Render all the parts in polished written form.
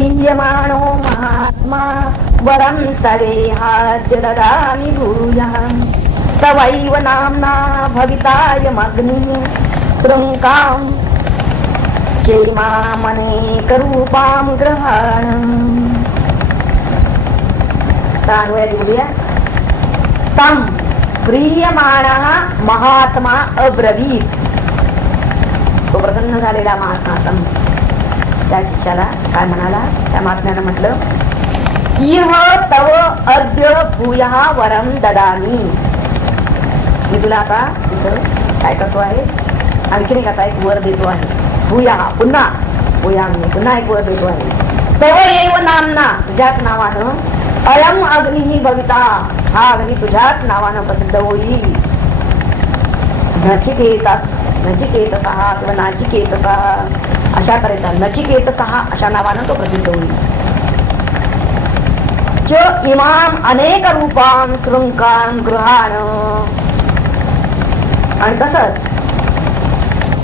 प्रीयमाणो महात्मा वरं तदेहाद्य ददामि भूयः तवैव नाम्ना भवितायमग्निः शृङ्कां चैमामनेकरूपां ग्रहाणम्. तं प्रियमाणः महात्मा अब्रवीत. तो प्रसन्न झालेला महात्मा तम त्या शिष्याला काय म्हणाला? त्या महात्म्यानं म्हटलं, इह तव अद्य भूयः वरम ददामी. मी तुला आता तिथं काय करतो आहे, आणखीन एक आता एक वर देतो आहे. भूयः पुन्हा, भूया मी पुन्हा एक वर देतो आहे. तव एव नामना, तुझ्याच नावानं अयम अग्निही भविता, हा अग्नी तुझ्याच नावानं प्रसिद्ध होईल. नचिकेतसः किंवा नाचिकेतसः अशा तऱ्हेचा नचिकेतसः अशा नावानं तो प्रसिद्ध होईल. च इमाम अनेक रूपां शृंकां गृहाण. आणि तसंच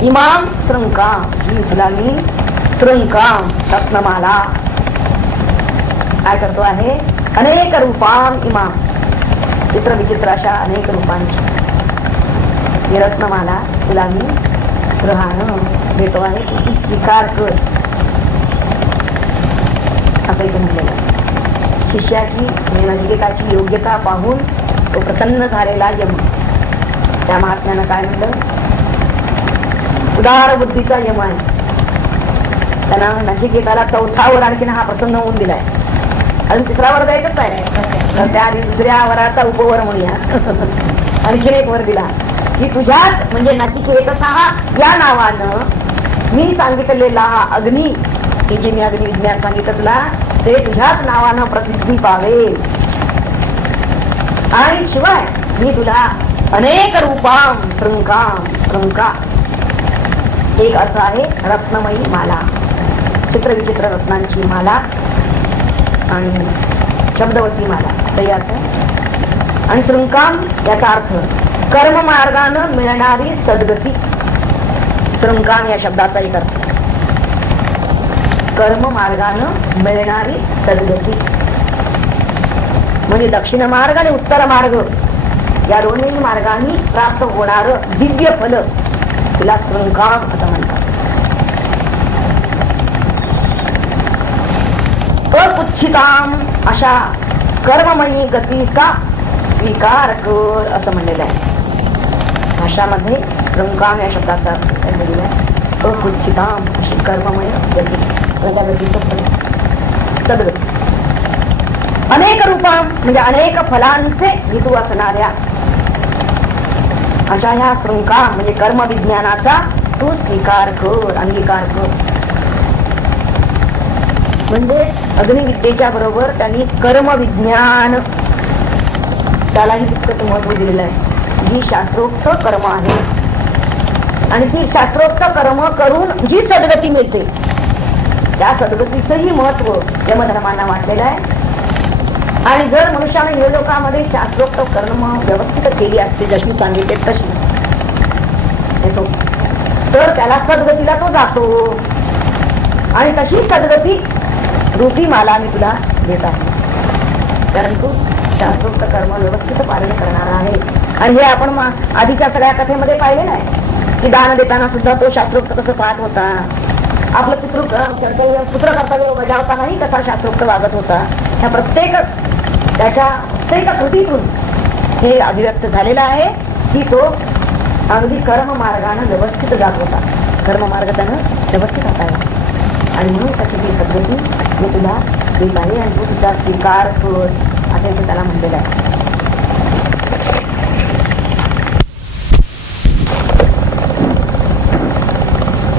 इमाम शृंकां, ही तुला मी शृंकां रत्नमाला काय करतो आहे, अनेक रूपां इमाम, चित्र विचित्र अशा अनेक रूपांची ही रत्नमाला तुला मी ग्रहाण देतो आहे, ती स्वीकार कर. असं इथे म्हटलेलं आहे. शिष्याची नचिकेताची योग्यता पाहून तो प्रसन्न झालेला यम त्या महात्म्यानं काय म्हटलं, उदार बुद्धीचा यम आहे. त्यांना नचिकेताला चौथा वर आणखीन हा प्रसन्न होऊन दिलाय. अजून तिसरा वर द्यायचंच आहे, तर त्या आधी दुसऱ्या वराचा उपवर म्हणूया. आणखीन एक वर दिला की तुझ्याच म्हणजे नचिकेतसः या नावानं मी सांगितलेला हा अग्नी, की जे मी अग्नी विज्ञान सांगितलं तुला, ते तुझ्याच नावानं प्रसिद्धी पावेल. आणि शिवाय मी तुला अनेक रूपां शृंका, एक अर्थ आहे रत्नमयी माला, चित्रविचित्र रत्नांची माला आणि शब्दवती माला सही अर्थ. आणि शृंकाम याचा अर्थ कर्म मार्गानं मिळणारी सद्गती. शृंकाम या शब्दाचा एक अर्थ कर्म मार्गानं मिळणारी सद्गती, म्हणजे दक्षिण मार्ग आणि उत्तर मार्ग या दोन्ही मार्गाने प्राप्त होणार दिव्य फल तिला शृंकाम असं म्हणतात. अपुच्छिताम अशा कर्ममयी गतीचा स्वीकार कर असं म्हणलेलं आहे. भाषामध्ये शृंकाम या शब्दाचा अर्थ दिलेला आहे. अपुच्छिताम अशी कर्ममय गती, त्या गतीचं फल सद्गती. अनेक रूपां म्हणजे अनेक फलांचे हेतू असणाऱ्या अशा ह्या शृंकाम म्हणजे कर्म विज्ञानाचा तू स्वीकार कर, अंगीकार कर. म्हणजे अग्निविद्येच्या बरोबर त्यांनी कर्म विज्ञान त्यालाही तितकंच महत्व दिलेलं आहे. जी शास्त्रोक्त कर्म आहे आणि ती शास्त्रोक्त कर्म करून जी सद्गती मिळते त्या सद्गतीचंही महत्व यमधर्मांना वाटलेलं आहे. आणि जर मनुष्याने हे लोकांमध्ये शास्त्रोक्त कर्म व्यवस्थित केली असते जशी सांगितले तशी येतो, तर त्याला सद्गतीला तो जातो. आणि तशी सद्गती रूपी माला मी तुला देत आहे, कारण तू शास्त्रोक्त कर्म व्यवस्थित पालन करणार आहे. आणि हे आपण आधीच्या सगळ्या कथेमध्ये पाहिलेलं आहे की दान देताना सुद्धा तो शास्त्रोक्त कसं पाहत होता, आपलं पुत्र कर्तव्य बजावतानाही कसा शास्त्रोक्त वागत होता. ह्या त्याच्या प्रत्येक कृतीतून हे अभिव्यक्त झालेलं आहे की तो अगदी कर्म मार्गाने व्यवस्थित जात होता, कर्म मार्ग त्यानं व्यवस्थित हाताळला. आणि म्हणून त्याची ती सद्गती मी तुला देत आहे आणि तू तिचा स्वीकार कर असे त्याला म्हणलेलं आहे.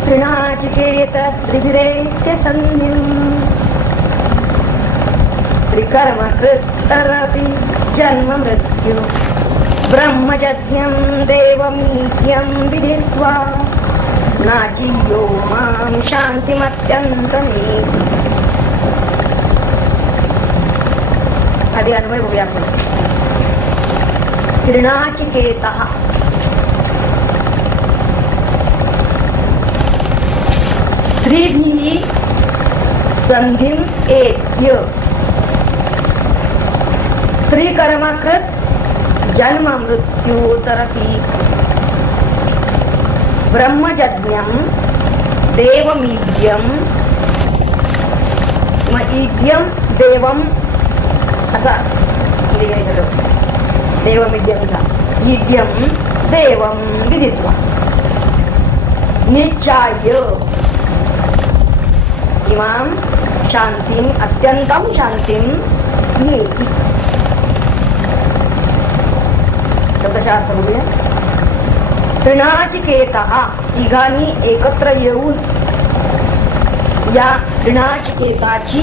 त्रिनाचिकेत त्रिभिरेत्य संज्ञम् त्रिकर्म कृतरपि जन्म मृत्यु ब्रह्मजज्ञं देवमीत्यं विदित्वा नाचियो मां शान्तिमत्यन्तमेति. आधी अन्वय बघूया आपण. त्रिनाचिकेतः स्त्रीभिः संधिम एत्य स्त्रीकर्माकृत जन्म मृत्यूतरती ब्रह्मजज्ञम देवमीड्यम ईड्यम देवम असा देवमीड्यमचा ईड्यम देवम विदित्वा निश्चाय इमाम शांतिम अत्यंतम शांतिम येति. शब्दशास्त्र बघूया. ऋणाचिकेतः तिघांनी एकत्र येऊन या ऋणाचिकेताची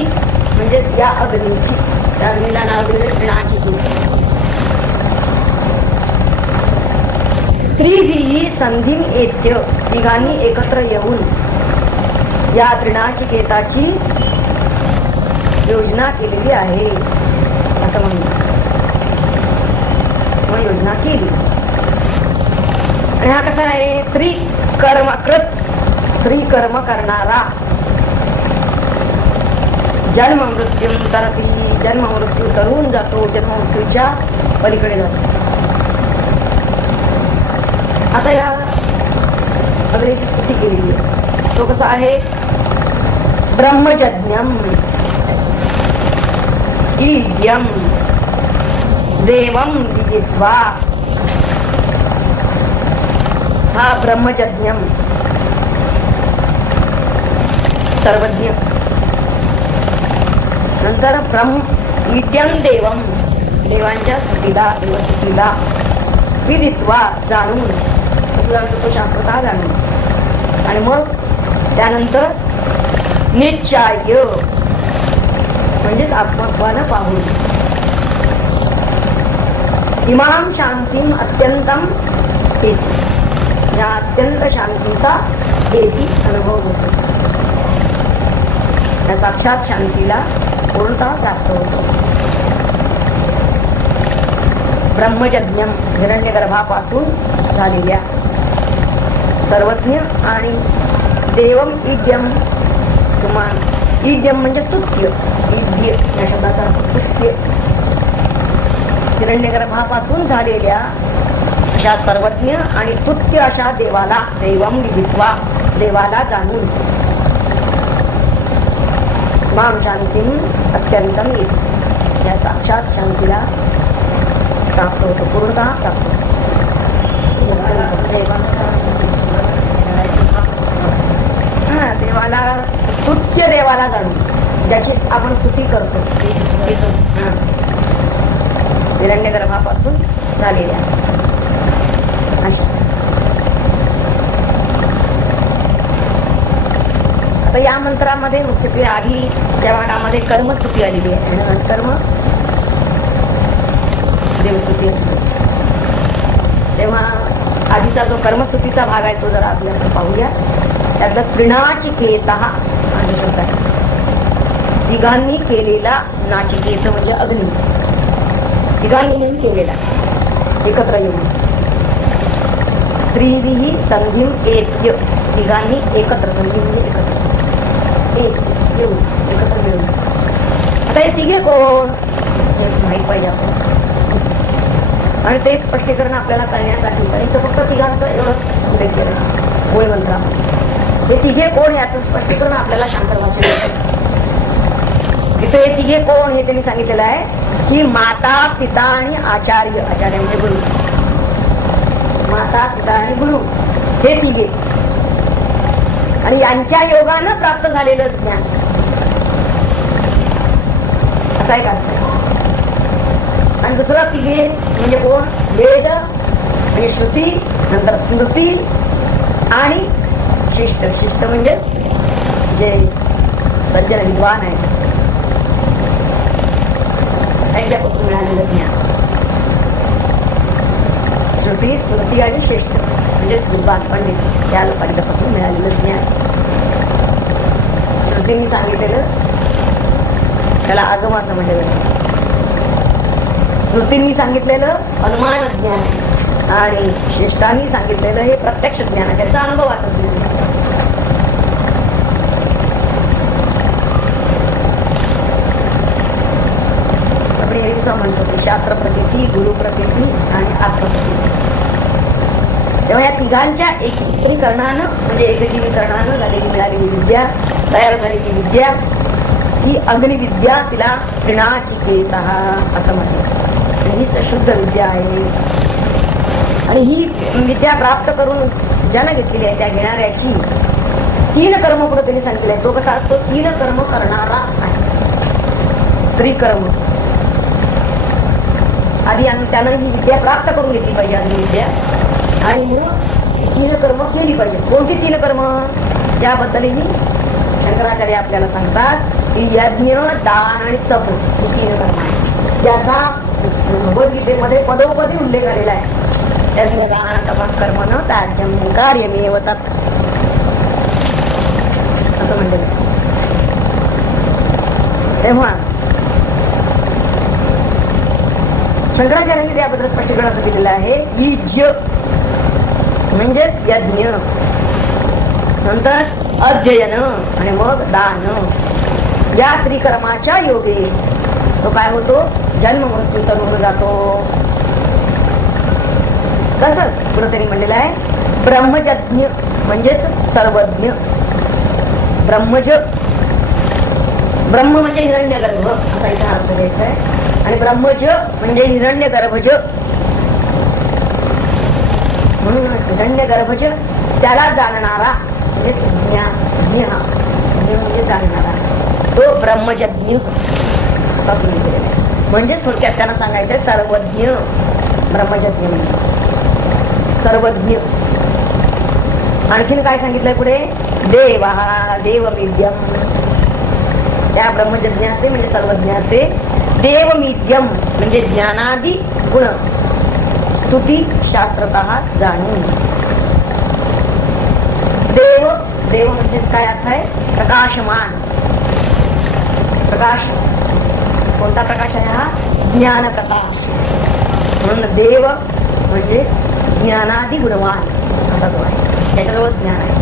म्हणजे या अग्नीची, त्या अग्नीला नाव दिलं ऋणाचिकेता. स्त्रीही संधीम एत्य तिघांनी एकत्र येऊन या ऋणाचिकेताची योजना केलेली आहे असं म्हणून योजना केली. आणि हा कसा आहे? स्त्री कर्म करणारा जन्म मृत्यू तरती, जन्म मृत्यू तरुण जातो, जन्म मृत्यूच्या पलीकडे जातो. आता या अग्नीची स्तुती केलेली आहे. तो कसा आहे? ब्रह्मजज्ञम ईड्यम देवम विदित्वा. हा ब्रह्मजज्ञम सर्वज्ञ. नंतर ब्रह्म ईड्यम देवम देवांच्या स्तुतीला विदित्वा जाणून तो शास्त्रता जाणून. आणि मग त्यानंतर निश्चाय म्हणजेच आत्मत्वानं पाहून इमाम शांतीम अत्यंतम येती. या अत्यंत शांतीचा येती अनुभव होतो. या साक्षात शांतीला पूर्णतः प्राप्त होतो. ब्रह्मजज्ञम हिरण्यगर्भापासून झालेल्या सर्वज्ञ आणि देवम ईड्यम कुमार. ईड्यम म्हणजे स्तुत्य. ईड्य या शब्दाचा स्तुत्य. हिरण्यगर्भापासून झालेल्या अशा सर्वज्ञ आणि स्तुत्य अशा देवाला देवम विदित्वा देवाला जाणून माम शांतीम अत्यंतम येते. या साक्षात शांतीला प्राप्त होतो, पूर्णतः प्राप्त होतो. देवाला स्तुत्य देवाला जाणून ज्याची आपण स्तुती करतो हिरण्यगर्भापासून झालेल्या अशा. आता या मंत्रामध्ये मुख्यत्वे आधीच्या मंत्रामध्ये कर्मस्तुती आलेली आहे आणि नंतर मग देवस्तुती असते. तेव्हा आधीचा जो कर्मस्तुतीचा भाग आहे तो जरा आपल्याला पाहूया. त्यातला तृणाचिकेतः तिघांनी केलेला नाचिकेत म्हणजे अग्नी. तिघांनी केलेला एकत्र येऊन. स्त्रीही संधीम एत्य तिघांनी एकत्र. संधी म्हणजे एकत्र येऊन एकत्र येऊन. आता हे तिघे कोण हे माहीत पाहिजे आपण. आणि ते स्पष्टीकरण आपल्याला करण्यासाठी तर फक्त तिघांचं एवढं उल्लेख केलं मूळ मंत्रामध्ये. हे तिघे कोण याचं स्पष्टीकरण आपल्याला शांतर भाषेत येतं. इथे हे तिघे कोण हे त्यांनी सांगितलेलं आहे की माता पिता आणि आचार्य. आचार्य म्हणजे गुरु. माता पिता आणि गुरु हे तिघे आणि यांच्या योगानं प्राप्त झालेलं ज्ञान असा एक अर्थ. आणि दुसरं तिघे म्हणजे कोण? वेद आणि श्रुती, नंतर स्मृती आणि शिष्ट. शिष्ट म्हणजे जे सज्जन विद्वान आहे त्यांच्यापासून मिळालेलं ज्ञान. श्रुती स्मृती आणि शिष्ट म्हणजे विद्वान पंडित त्या लोकांच्यापासून मिळालेलं ज्ञान. श्रुतींनी सांगितलेलं त्याला आगमाचं म्हणजे स्मृतींनी सांगितलेलं अनुमान ज्ञान आणि शिष्टांनी सांगितलेलं हे प्रत्यक्ष ज्ञान आहे. त्याचा अनुभव वाटत असं म्हणतो ते शास्त्र प्रतीती, गुरु प्रतीती आणि आत्मप्रतीती. तेव्हा या तिघांच्या एकत्रीकरणानं म्हणजे एकजीवीकरणानं झालेली मिळालेली विद्या, तयार झालेली विद्या ही अग्निविद्या, तिला त्रिणाचिकेत असं म्हटलं. हीच शुद्ध विद्या आहे. आणि ही विद्या प्राप्त करून ज्यानं घेतलेली आहे त्या घेणाऱ्याची 3 कर्म पुढे त्यांनी सांगितले आहे. तो कसा असतो? 3 कर्म करणारा आहे. त्रिकर्म आधी त्यानं ही विद्या प्राप्त करून घेतली पाहिजे अग्निविद्या, आणि मग 3 कर्म केली पाहिजे. कोणती 3 कर्म? त्याबद्दलही शंकराचार्य आपल्याला सांगतात की यज्ञ, दान आणि तप ही 3 कर्म आहे. त्याचा भगवद्गीतेमध्ये पदोपदी उल्लेख आलेला आहे. यज्ञ, दान, तप कर्म न त्याज्यम कार्यमेव तत् असं म्हणलं. तेव्हा शंकराचार्यांनी त्याबद्दल स्पष्टीकरण असं केलेलं आहे. यज्ञ म्हणजेच यज्ञ, नंतर अध्ययन आणि मग दान. या त्रिकर्माच्या योगे तो काय होतो? जन्म मृत्यू तरुण जातो. तसंच पुढे त्यांनी म्हणलेलं आहे ब्रह्मजज्ञ म्हणजेच सर्वज्ञ. ब्रह्मज, ब्रह्म म्हणजे हिरण्यगर्भ असा इथं अर्थ द्यायचा आहे. आणि ब्रह्मज म्हणजे हिरण्यगर्भज. म्हणून हिरण्यगर्भज त्याला जाणणारा म्हणजे ज्ञ म्हणजे जाणणारा तो ब्रह्मजज्ञ असा केलेला आहे. म्हणजे थोडक्यात त्यांना सांगायचंय सर्वज्ञ. ब्रह्मजज्ञ म्हणजे सर्वज्ञ. आणखीन काय सांगितलंय पुढे? देवा देवमीद्यम. त्या ब्रह्मजज्ञाचे म्हणजे सर्वज्ञाचे देवमीद्यम म्हणजे ज्ञानादी गुण स्तुती शास्त्रतः जाणून. देव, देव म्हणजे काय अर्थ आहे? प्रकाशमान. प्रकाश, कोणता प्रकाश आहे हा? ज्ञान प्रकाश. म्हणून देव म्हणजे ज्ञानादी गुणवान असा तो आहे, त्याच्याजवळ ज्ञान आहे.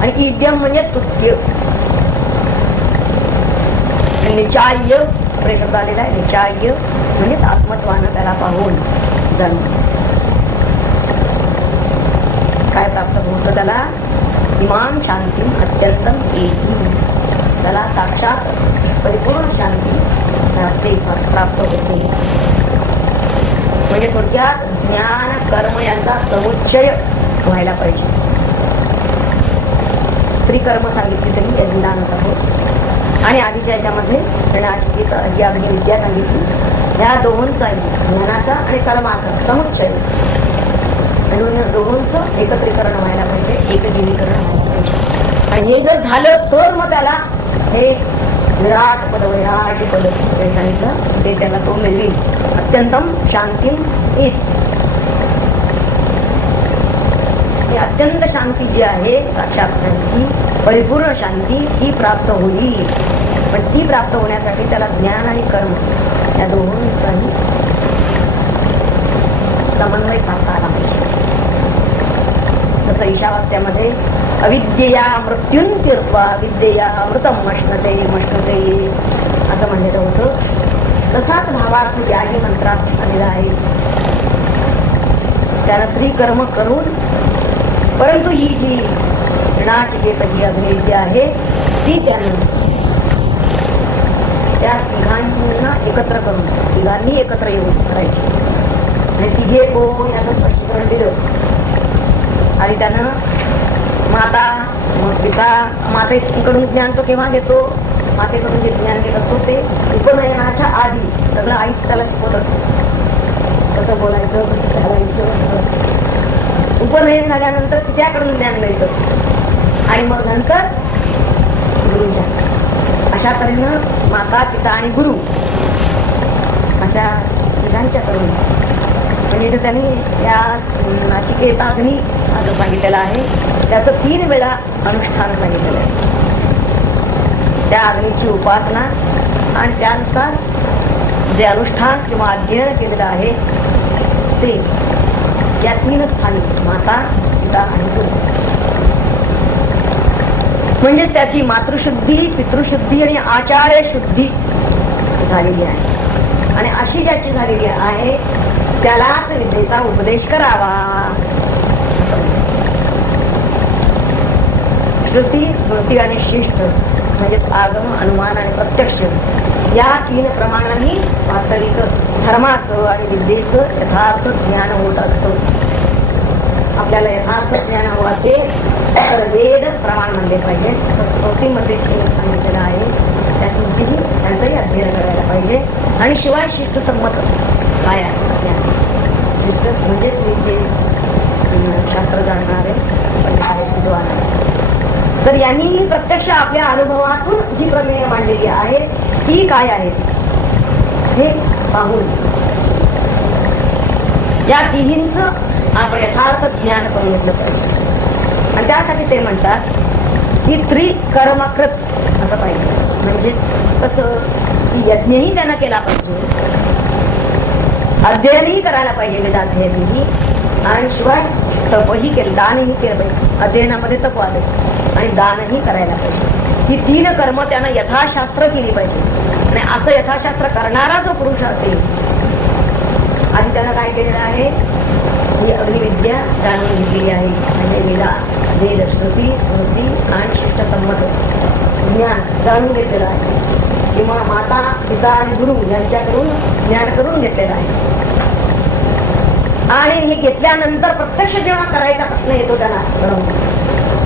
आणि इद्यम म्हणजे स्तुत्य. निचाय्य शब्द आलेला आहे. निचाय्य म्हणजे आत्मत्वानं त्याला पाहून जाणून काय प्राप्त होतं त्याला? इमान शांती अत्यंतम एकी. त्याला साक्षात परिपूर्ण शांती प्राप्त होते. म्हणजे थोडक्यात ज्ञान कर्म यांचा समुच्चय व्हायला पाहिजे. त्रिकर्म सांगितली त्यांनी यज्ञदान कर्म, आणि आधीच्या याच्यामध्ये त्रिणाचिकेत अग्निविद्या सांगितली. ह्या दोहोंचाही ज्ञानाचा आणि कर्माचा समुच्चय दोहोंचं एकत्रीकरण व्हायला पाहिजे, एकजीवीकरण व्हायला पाहिजे. आणि हे जर झालं तर मग त्याला हे विराट पद, विराट पद सांगितलं ते त्याला तो मिळेल. अत्यंतम शांती अत्यंत शांती जी आहे, साक्षात शांती, परिपूर्ण शांती ही प्राप्त होईल. पण ती प्राप्त होण्यासाठी त्याला ज्ञान आणि कर्म या दोहोंचाही समन्वय साधता आला पाहिजे. तसं ईशावास्यामध्ये अविद्येया मृत्युंतीर्त्वा विद्येया अमृतम मश्नते मश्नते असं म्हणलेलं होतं. तसाच भावार्थ ज्याही मंत्रात आलेला आहे. त्यानं त्रिकर्म करून, परंतु ही जी ऋणाचिकेत ही अग्निविद्या आहे ती त्यानं त्या तिघांना एकत्र करून, तिघांनी एकत्र येऊन करायची. आणि तिघे कोण याचं स्पष्टीकरण दिलं. आणि त्यानं माता, मग पिता, मातेकडून ज्ञान तो केव्हा घेतो? मातेकडून जे ज्ञान घेत असतो ते उपनयनाच्या आधी सगळं आईच त्याला शिकवत असतो. कसं बोलायचं, कसं घालायचं. उपनयन झाल्यानंतर तिच्याकडून ज्ञान मिळतं आणि मग नंतर गुरुच्या. अशा तऱ्हेनं माता, पिता आणि गुरु अशा तिघांच्याकडून. म्हणजे त्यांनी या नाचिकेता अग्नी असं सांगितलेलं आहे. त्याचं 3 वेळा अनुष्ठान सांगितलेलं आहे. त्या अग्नीची उपासना आणि त्यानुसार जे अनुष्ठान किंवा अध्ययन केलेलं आहे ते या 3 स्थानी माता, पिता आणि गुरु. म्हणजे त्याची मातृशुद्धी, पितृशुद्धी आणि आचार्य शुद्धी झालेली आहे. आणि अशी ज्याची झालेली आहे त्यालाच विद्येचा उपदेश करावा. श्रुती, स्मृती आणि शिष्ट म्हणजे आगम, अनुमान आणि प्रत्यक्ष या 3 प्रमाणांनी वास्तविक धर्माचं आणि विद्येचं यथार्थ ज्ञान होत असतं. आपल्याला यथार्थ ज्ञान हवं असेल तर वेद प्रमाण म्हणले पाहिजे. स्मृतीमध्ये सांगितलेलं आहे त्या स्मृतीही त्यांचंही अध्ययन करायला पाहिजे. आणि शिवाय शिष्टसंमत काय आहे शिष्ट म्हणजेच जे शास्त्र जाणणारे विद्वान आहे. तर यांनी प्रत्यक्ष आपल्या अनुभवातून जी प्रमेय मांडलेली आहे ती काय आहे हे पाहून या तिन्हींचं आपण यथार्थ ज्ञान करून घेतलं पाहिजे. आणि त्यासाठी ते म्हणतात की त्रिकर्मकृत असं पाहिजे. म्हणजे कसं की यज्ञही त्यानं केला पाहिजे, अध्ययनही करायला पाहिजे वेदाध्ययनही, आणि शिवाय तपही केलं, दानही केलं पाहिजे. अध्ययनामध्ये तप आलं आणि दानही करायला पाहिजे. ही 3 कर्म त्यानं यथाशास्त्र केली पाहिजे. आणि असं यथाशास्त्र करणारा जो पुरुष असेल, आधी त्यानं काय केलेलं आहे ही अग्निविद्या जाणून घेतलेली आहे. म्हणजे वेद, श्रुती, स्मृती आणि शिष्टसंमत ज्ञान जाणून घेतलेलं आहे. किंवा माता, पिता आणि गुरु यांच्याकडून ज्ञान करून घेतलेलं आहे. आणि हे घेतल्यानंतर प्रत्यक्ष जेव्हा करायचा प्रश्न येतो त्यांना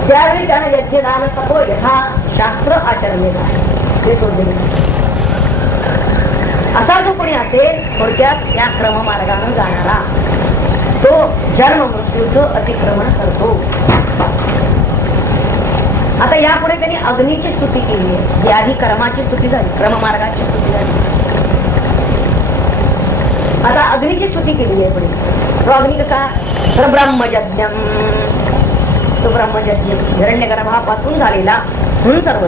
त्यावेळी त्यानं यज्ञदान तप यथा शास्त्र आचरलेलं आहे ते सोडलेलं. असा जो कोणी असेल थोडक्यात या क्रममार्गाने जाणारा तो जन्म मृत्यूचं अतिक्रमण करतो. आता यापुढे त्यांनी अग्नीची स्तुती केली आहे. ही आधी कर्माची स्तुती झाली, क्रममार्गाची स्तुती झाली. आता अग्नीची स्तुती केली आहे पुढे. तो अग्नी कसा तर ब्रह्मयज्ञम, तो ब्रह्मयज्ञ हिरण्यगर्भापासून झालेला म्हणून सर्व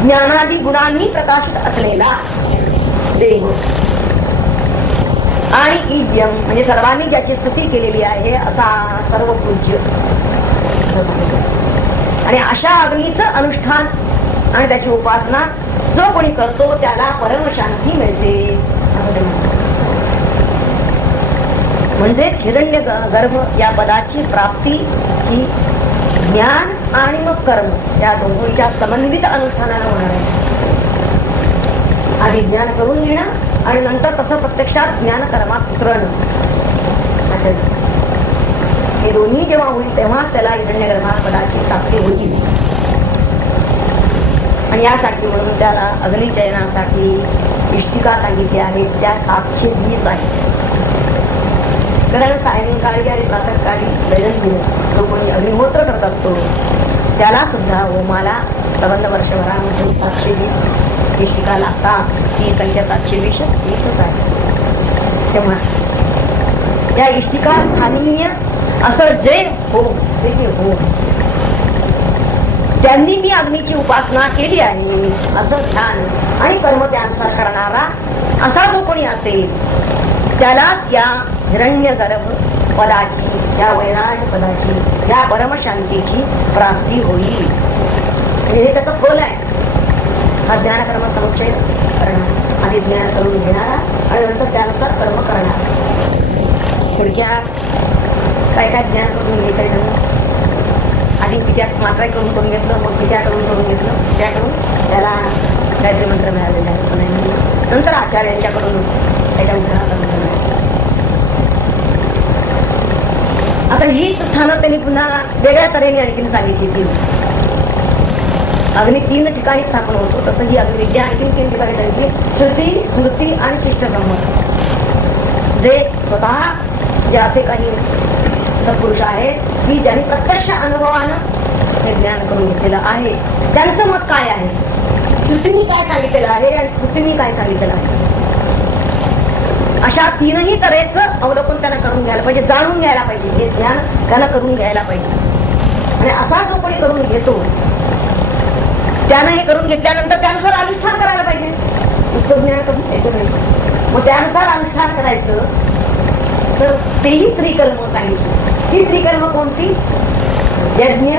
ज्ञानादी गुणांनी प्रकाशित असलेला देव. आणि इज्यम म्हणजे सर्वांनी ज्याची स्तुती केलेली आहे असा सर्व पूज्य. आणि अशा अग्नीचं अनुष्ठान आणि त्याची उपासना जो कोणी करतो त्याला परमशांती मिळते. म्हणजेच हिरण्य गर्भ या पदाची प्राप्ती ही ज्ञान आणि मग कर्म या दोन्हीच्या समन्वित अनुष्ठानानं होणार आहे. आधी ज्ञान करून घेणं आणि नंतर तसं प्रत्यक्षात ज्ञान कर्मात उतरणं. हे दोन्ही जेव्हा होईल तेव्हा त्याला हिरण्यगर्भा पदाची प्राप्ती होईल. आणि यासाठी म्हणून त्याला अग्निचयनासाठी इष्टिका सांगितली आहे त्या 720 आहेत. कारण सायंकाळी आणि प्रातःकाळी दैनंदिन जो कोणी अग्निहोत्र करत असतो त्याला सुद्धा होमाला संबंध वर्षभरामध्ये 720 इष्टिका लागतात. ही संख्या 720 आहे. तेव्हा या इष्टिका स्थानीय असं जे हो ते हो त्यांनी मी अग्नीची उपासना केली आहे असं ध्यान आणि कर्म त्यानुसार करणारा असा जो कोणी असेल त्यालाच या हिरण्य गर्भ पदाची, या वैराज पदाची, या परमशांतीची प्राप्ती होईल. हे त्याचं फल आहे. हा ज्ञान कर्म समुच्चय करणार, आधी ज्ञान करून घेणारा आणि नंतर त्यानुसार कर्म करणार. थोडक्यात काय काय ज्ञान करून घ्यायचं, आधी पित्या मात्रा करून घेतलं, मग पित्या करून घेतलं, त्याकडून त्याला गायत्री मंत्र मिळालेला आहे. नंतर आचार्यांच्याकडून त्याच्या उदाहरण. आता हीच स्थानं त्यांनी पुन्हा वेगळ्या तऱ्हेने आणखीन सांगितली. 3 अग्नी 3 ठिकाणी स्थापन होतो, तसं ही अग्निविद्या आणखीन 3 ठिकाणी सांगितली. श्रुती, स्मृती आणि शिष्टसंमत. जे स्वतः जे असे काही सत्पुरुष आहेत की ज्यांनी प्रत्यक्ष अनुभवानं हे ज्ञान करून घेतलेलं आहे त्यांचं मत काय आहे, श्रुतींनी काय सांगितलेलं आहे आणि स्मृतींनी काय सांगितलेलं आहे, अशा 3ही तऱ्हेचं अवलोकन त्यांना करून घ्यायला पाहिजे, जाणून घ्यायला पाहिजे. हे ज्ञान त्यांना करून घ्यायला पाहिजे. आणि असा जो कोणी करून घेतो त्यानं हे करून घेतल्यानंतर त्यानुसार अनुष्ठान करायला पाहिजे. नुसतं ज्ञान करून घ्यायचं नाही, मग त्यानुसार अनुष्ठान करायचं. तर तेही त्रिकर्म सांगितलं. ही त्रिकर्म कोणती? यज्ञ,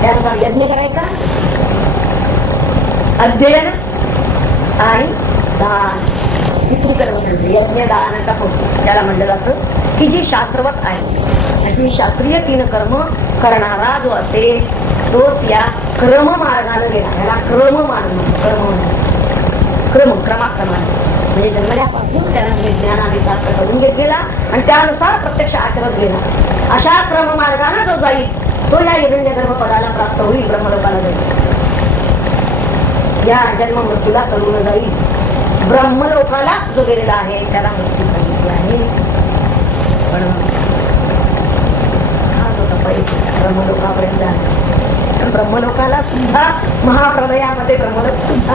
त्यानुसार यज्ञ करायचा, अध्ययन आणि दान, पितृकर्म म्हणजे यज्ञ दानाचा होतो त्याला म्हणलं जातं की जी शास्त्रवत आहे अशी शास्त्रीय 3 कर्म करणारा जो असेल तोच या क्रम मार्गाने गेला. याला क्रम मार्ग क्रमाक्रमाने म्हणजे जन्मल्यापासून त्याने ज्ञानाने प्राप्त करून घेतलेला आणि त्यानुसार प्रत्यक्ष आचरत गेला. अशा क्रममार्गाने जो जाईल तो या हिरण्यगर्भ पदाला प्राप्त होईल, ब्रह्मलोकाला जाईल. या जन्म मृत्यूला करून जाईल. ब्रह्मलोकाला जो गेलेला आहे त्याला मृत्यू सांगितली आहे. पण हा जो ब्रह्मलोकापर्यंत आहे, ब्रह्मलोकाला सुद्धा महाप्रलयामध्ये ब्रह्मलोक सुद्धा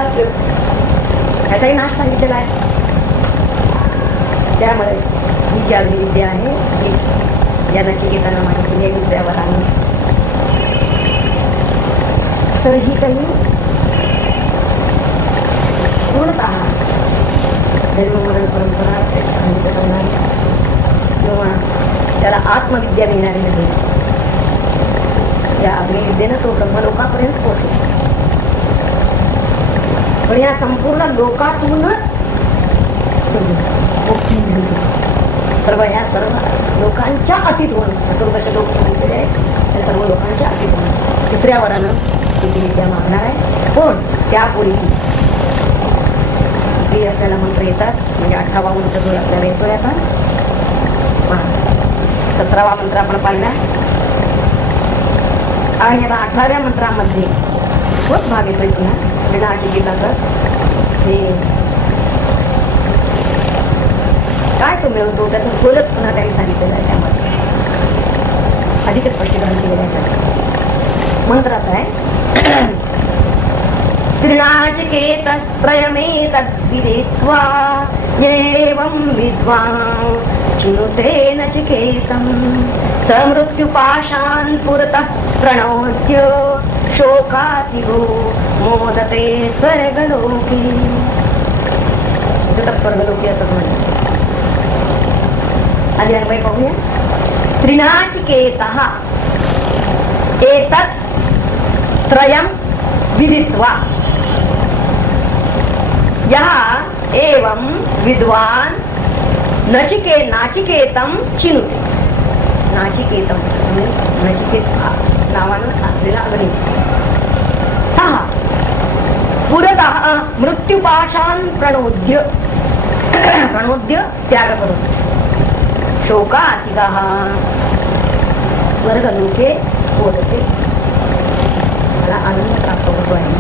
याचाही नाश सांगितलेला आहे. त्यामुळे ही जी अग्निविद्या आहे जी या नचिकेताना माहिती आहे विद्यावर आली तर ही काही पूर्णतः धर्ममरण परंपरा किंवा त्याला आत्मविद्या मिळणारी नाही. या अग्निविद्येनं तो ब्रह्मलोकापर्यंत पोहोचला. पण या संपूर्ण लोकातूनच सर्व ह्या सर्व लोकांच्या अतीत होणं, चतुर्दश लोक सांगितलेले आहेत त्या सर्व लोकांच्या अतीत होणं. तिसऱ्या वरानं ती विद्या मागणार आहे. पण त्यापूर्वी जे आपल्याला मंत्र येतात म्हणजे 18वा मंत्र जो आपल्याला येतोय आता 17वा मंत्र आपण पाहिला आणि आता 18व्या मंत्रामध्ये तोच भाग येतोय पुन्हा विनाची गीताचा. हे काय तो मिळवतो त्यातून खोलच पुन्हा त्यांनी सांगितलेलं आहे. त्यामध्ये अधिकच स्पष्टीकरण केलेलं आहे. मंत्रात आहे त्रिनाचिकेतत्रयमेतद्विदित्वा एवं विद्वान् चिनुते नचिकेतं समृत्युपाशान् पुरतः प्रणोद्य शोकातिगो मोदते स्वर्गलोके. स्वर्गलोकी असंच म्हणतात. आधी अन्वय पाहूया. त्रिनाचिकेतः एतत् त्रयं विदित्वा यः एवं विद्वान् नाचिकेतं चिनुते. नाचिकेतं नचिकेत नावानं असलेला अग्नी सहा पुरतः मृत्युपाशान् प्रणोद्य त्याग करून शोकातिगः स्वर्गलोके मोदते. मला आनंद प्राप्त होतो आहे.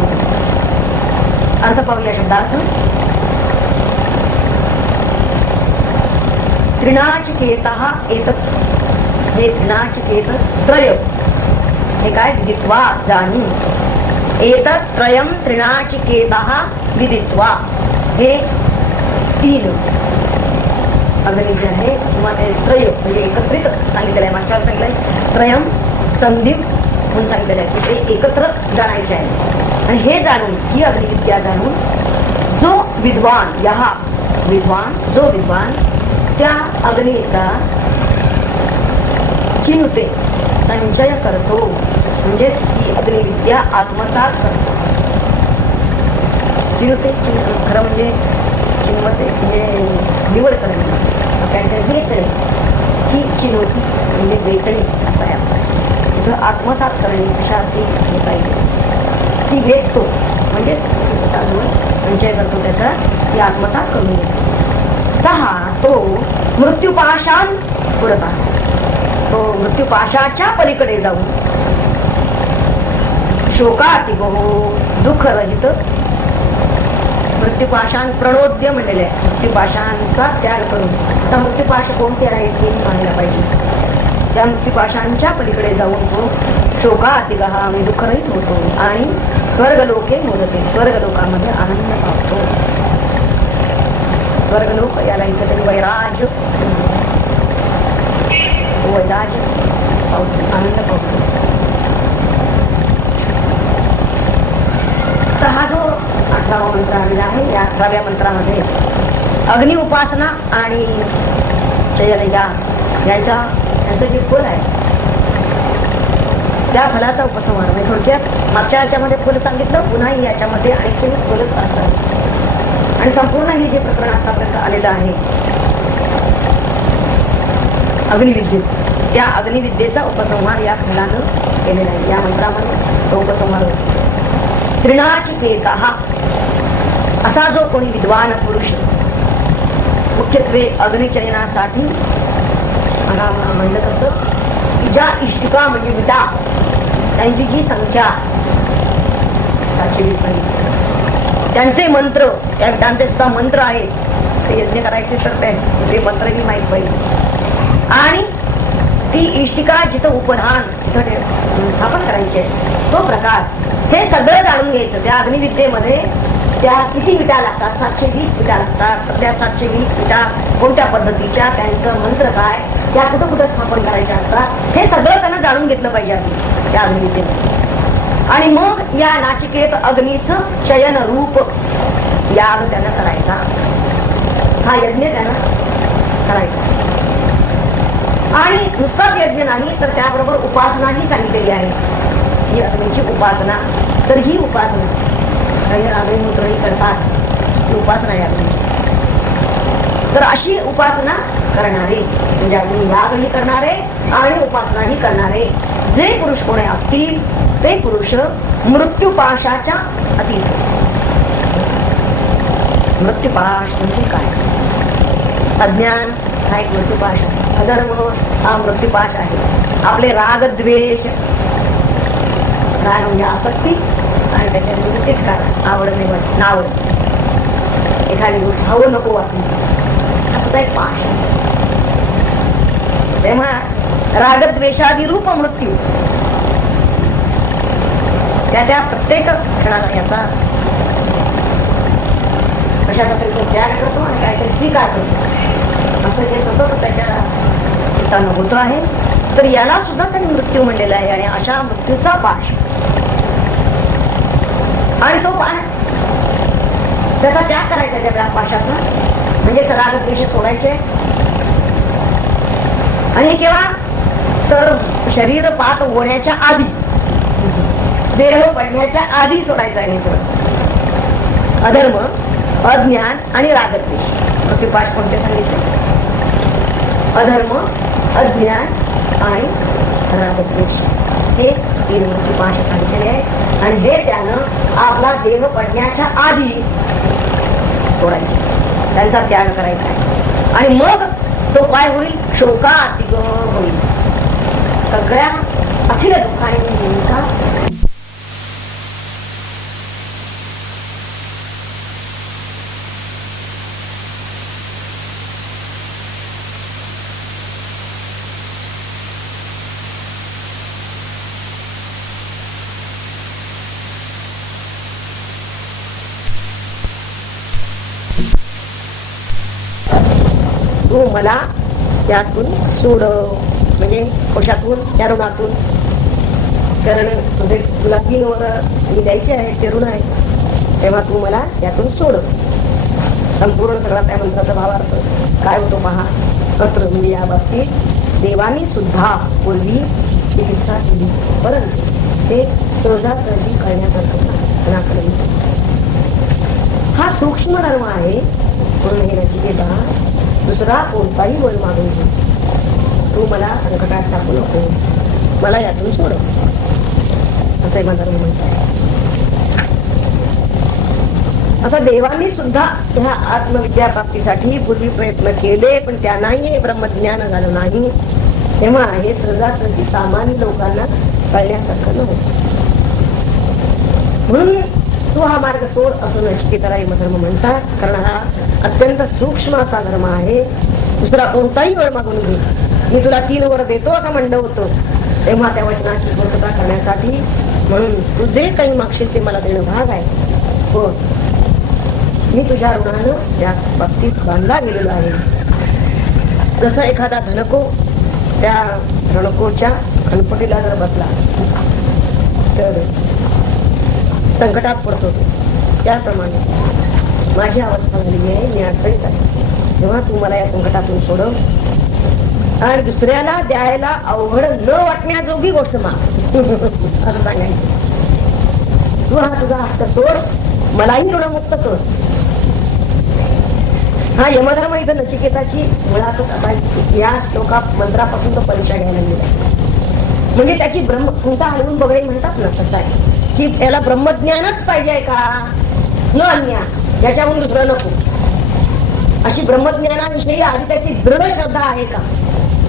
अर्थ पाहूया शब्दार्थ. त्रिनाचिकेतः एतत् हे त्रिनाचिकेत त्रय हे काय विदित्वा जाणून. एतत् त्रयं त्रिनाचिकेतः विदित्वा हे 3 अग्नी जे आहे किंवा ते त्रय म्हणजे एकत्रित सांगितलेलं आहे. मागच्या सांगितलंय त्रयम संदीप म्हणून सांगितलेलं आहे की ते एकत्र जाणायचे आहे. आणि हे जाणून ही अग्निविद्या जाणून जो विद्वान जो विद्वान त्या अग्नीचा चिनुते संचय करतो म्हणजे ही अग्निविद्या आत्मसात करतो. चिनुते खरं म्हणजे चिन्मते म्हणजे निवड करणे वेचणे ही चिनवती म्हणजे वेचणे असा आहे. तिथं आत्मसात करणे अशा ती पाहिजे. ती वेचतो म्हणजे संचय करतो त्याचा ती आत्मसात करून येतो. 6 तो मृत्युपाशान पुरत आहे. तो मृत्युपाशाच्या पलीकडे जाऊन शोकातिगो दुःख रहित मृत्युपाशान प्रणोद्य म्हणलेले आहे. मृत्युपाशांचा त्याग करून आता मृत्युपाश कोणते आहेत हे पाहायला पाहिजे. त्या मृत्युपाशांच्या पलीकडे जाऊन तो शोकातिगः म्हणजे दुःखरहित होतो आणि स्वर्गलोके मोदते स्वर्गलोकामध्ये आनंद पावतो. स्वर्गलोक याला इथं तरी वैराग्य पावतो आनंद पावतो. तर हा जो 18वा मंत्र आलेला आहे या 18व्या मंत्रामध्ये अग्नि उपासना आणि शयनया यांचं जे फल आहे त्या फलाचा उपसंहार म्हणजे थोडक्यात मागच्या याच्यामध्ये फल सांगितलं पुन्हा याच्यामध्ये आणखी फलच असतात. आणि आणि संपूर्ण हे जे प्रकरण आतापर्यंत आलेलं आहे अग्निविद्येत, त्या अग्निविद्येचा उपसंहार या खंडानं केलेला आहे. या मंत्रामध्ये तो उपसंहार होतो. त्रिनाचिकेता हा असा जो कोणी विद्वान पुरुष मुख्यत्वे अग्निचयनासाठी म्हणलं असं की ज्या इष्टिका म्हणजे विटा त्यांची जी संख्या 720 सांगितली, त्यांचे मंत्र, त्या विटांचे सुद्धा मंत्र आहेत. ते यज्ञ करायचे तर ते मंत्रही माहीत पाहिजे. आणि ती इष्टिका जिथं उपधान जिथं स्थापन करायचे तो प्रकार हे सगळं जाणून घ्यायचं. त्या अग्निविद्येमध्ये त्या किती विटा लागतात, 720 विटा लागतात. त्या 720 विटा कोणत्या पद्धतीच्या, त्यांचं मंत्र काय, त्या कुठं कुठं स्थापन करायच्या असतात, हे सगळं त्यांना जाणून घेतलं पाहिजे आधी त्या अग्निविद्येमध्ये. आणि मग या नाचिकेत अग्नीचं शयन रूप याग त्यानं करायचा, हा यज्ञ त्यानं करायचा. आणि नुसताच यज्ञ नाही तर त्याबरोबर उपासनाही सांगितलेली आहे. ही अग्नीची उपासना, तर ही उपासना काही अग्निहोत्रही करतात, ही उपासना आहे अग्नीची. तर अशी उपासना करणारे म्हणजे अग्नी यागही करणारे आणि उपासनाही करणारे जे पुरुष कोणी असतील ते पुरुष मृत्युपाशाच्या अतीत. मृत्युपाश म्हणजे काय? अज्ञान हा एक मृत्युपाश आहे, अधर्म हा मृत्युपाश आहे. आपले राग द्वेष, राग म्हणजे आसक्ती आणि त्याच्या विरुद्धच कारण आवड निवड नावड, एखादी गोष्ट हवं नको वाटली, असं एक पाश. तेव्हा रागद्वेषादी रूप मृत्यू त्या प्रत्येक क्षणाला याचा कशाचा तरी तो त्याग करतो आणि काहीतरी स्वीकार करतो, असं जे सतत त्याच्या चित्तानं होतो आहे. तर याला सुद्धा त्यांनी मृत्यू म्हणलेला आहे. आणि अशा मृत्यूचा पाश आणि तो पाश त्याचा त्याग करायचा, त्या पाशाचा म्हणजे रागद्वेष सोडायचे. आणि केव्हा तर शरीर पात होण्याच्या आधी, देह पडण्याच्या आधी सोडायचा आहे. अधर्म, अज्ञान आणि रागद्वेष. मृत्युपाश कोणते सांगितले? अधर्म, अज्ञान आणि रागद्वेष, हे तीन मृत्युपाश सांगितलेले आहे. आणि हे त्यानं आपला देह पडण्याच्या आधी सोडायचे, त्यांचा त्याग करायचा आहे. आणि मग तो काय होईल? शोकातिग होईल. सगळ्या अखिल दुःखांचा तू मला त्यातून सोड, म्हणजे कोशातून, त्या ऋणातून. कारण तुला 3 वर मी द्यायचे आहे, ते ऋण आहे, तेव्हा तू मला त्यातून सोड. संपूर्ण सगळा त्या मंत्राचा भावार्थ काय होतो पहा. पत्र म्हणजे या बाबतीत देवानी सुद्धा पूर्वी चिकित्सा केली, परंतु ते सहजासहजी करण्यासारखं हा सूक्ष्म धर्म आहे. म्हणून हे नचिकेता दुसरा कोणताही वर मागून घे, तू मला संकटात टाकू नको, मला यातून सोड, असं धर्म म्हणतात. आता देवांनी सुद्धा ह्या आत्मविद्या प्राप्तीसाठी पूर्वी प्रयत्न केले, पण त्यांनाही हे ब्रह्मज्ञान झालं नाही. तेव्हा हे सहजासहजी सामान्य लोकांना कळण्यासारखं नव्हतं. म्हणून तू हा मार्ग सोड असं नचिकेताला यमधर्म म्हणतात. कारण हा अत्यंत सूक्ष्म असा धर्म आहे. दुसरा कोणताही वर मागून घे, मी तुला 3 वर देतो असं म्हणलं होतं. तेव्हा त्या वचनाची पूर्तता करण्यासाठी म्हणून तू जे काही मागशील ते मला देणं भाग आहे. हो, मी तुझ्या ऋणानं या बाबतीत बांधला गेलेलो आहे. जसं एखादा धनको त्या रणकोच्या अनपटीला जर बसला तर संकटात पडतो, त्याप्रमाणे माझी अवस्था झालेली आहे, मी अडचणीत आहे. तेव्हा तू मला या संकटातून सोडव आणि दुसऱ्याला द्यायला अवघड न वाटण्याजोगी गोष्ट माग असं सांगायचं. तू हा तुझा हस्त सोड, मलाही ऋणमुक्त कर. हा यमधर्म इथं नचिकेताची मुळातच असा या श्लोका मंत्रापासून तो परीक्षा घ्यायला गेला. म्हणजे त्याची कुंता हलवून बघणे म्हणतात ना, तसं आहे की त्याला ब्रह्मज्ञानच पाहिजे का, न अन्य याच्याहून दुसरं नको, अशी ब्रह्मज्ञानाविषयी आधी त्याची दृढ श्रद्धा आहे का,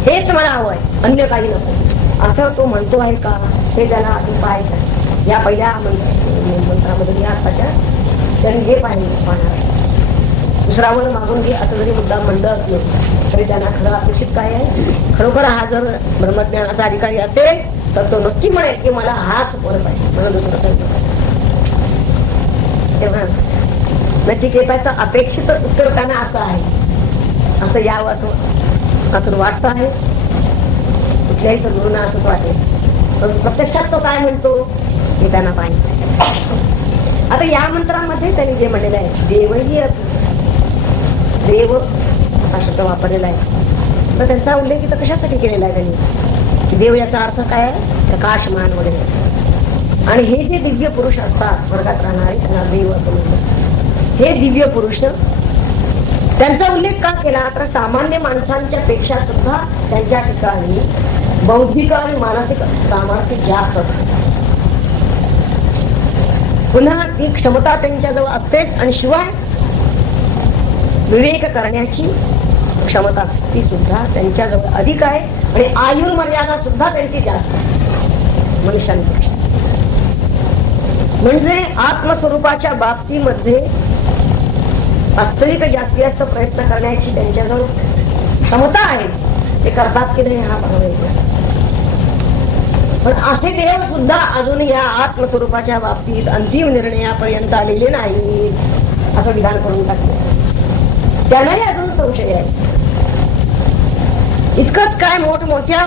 हेच मला हवं आहे, अन्य काही नको असं तो म्हणतो आहे का, हे त्याला आधी पाहायचं. या पहिल्या मंत्रामध्ये या आताच्या त्यांनी हे पाहणार आहे. दुसरावर मागून घे असं जरी मुद्दा म्हणलं असलं तरी त्यांना खरं अपेक्षित काय आहे, खरोखर हा जर ब्रह्मज्ञानाचा अधिकारी असेल तर तो नक्की म्हणेल की मला हाच वर पाहिजे, मला दुसरं काही नको. तेव्हा नचिकेताचं अपेक्षित उत्तर त्यांना असं आहे, असं यावं असं वाटतं आहे. कुठल्याही सद्गुरूंना असंच वाटेल, पण प्रत्यक्षात तो काय म्हणतो हे त्यांना पाहिजे. आता या मंत्रामध्ये त्यांनी जे म्हणलेलं आहे, देवही देव हा शब्द वापरलेला आहे, तर त्यांचा उल्लेख इथं कशासाठी केलेला आहे त्यांनी, देव याचा अर्थ काय आहे, प्रकाशमान वगैरे. आणि हे जे दिव्य पुरुष असतात स्वर्गात राहणारे त्यांना देव असं म्हणतात. हे दिव्य पुरुष त्यांचा उल्लेख का केला, तर सामान्य माणसांच्या पेक्षा सुद्धा त्यांच्या ठिकाणी बौद्धिक आणि मानसिक सामर्थ्य जास्त असतं. पुन्हा ती क्षमता त्यांच्याजवळ असतेच, आणि शिवाय विवेक करण्याची क्षमता ती सुद्धा त्यांच्याजवळ अधिक आहे, आणि आयुर्मर्यादा सुद्धा त्यांची जास्त आहे मनुष्यांपेक्षा. म्हणजे आत्मस्वरूपाच्या बाबतीमध्ये वास्तविक जास्तीत जास्त प्रयत्न करण्याची त्यांच्याजवळ क्षमता आहे. ते करतात की नाही हा बघायचा. पण असे देव सुद्धा अजून या आत्मस्वरूपाच्या बाबतीत अंतिम निर्णयापर्यंत आलेले नाही असं विधान करून टाकले. त्यांनाही अजून संशय आहे. इतकंच काय, मोठमोठ्या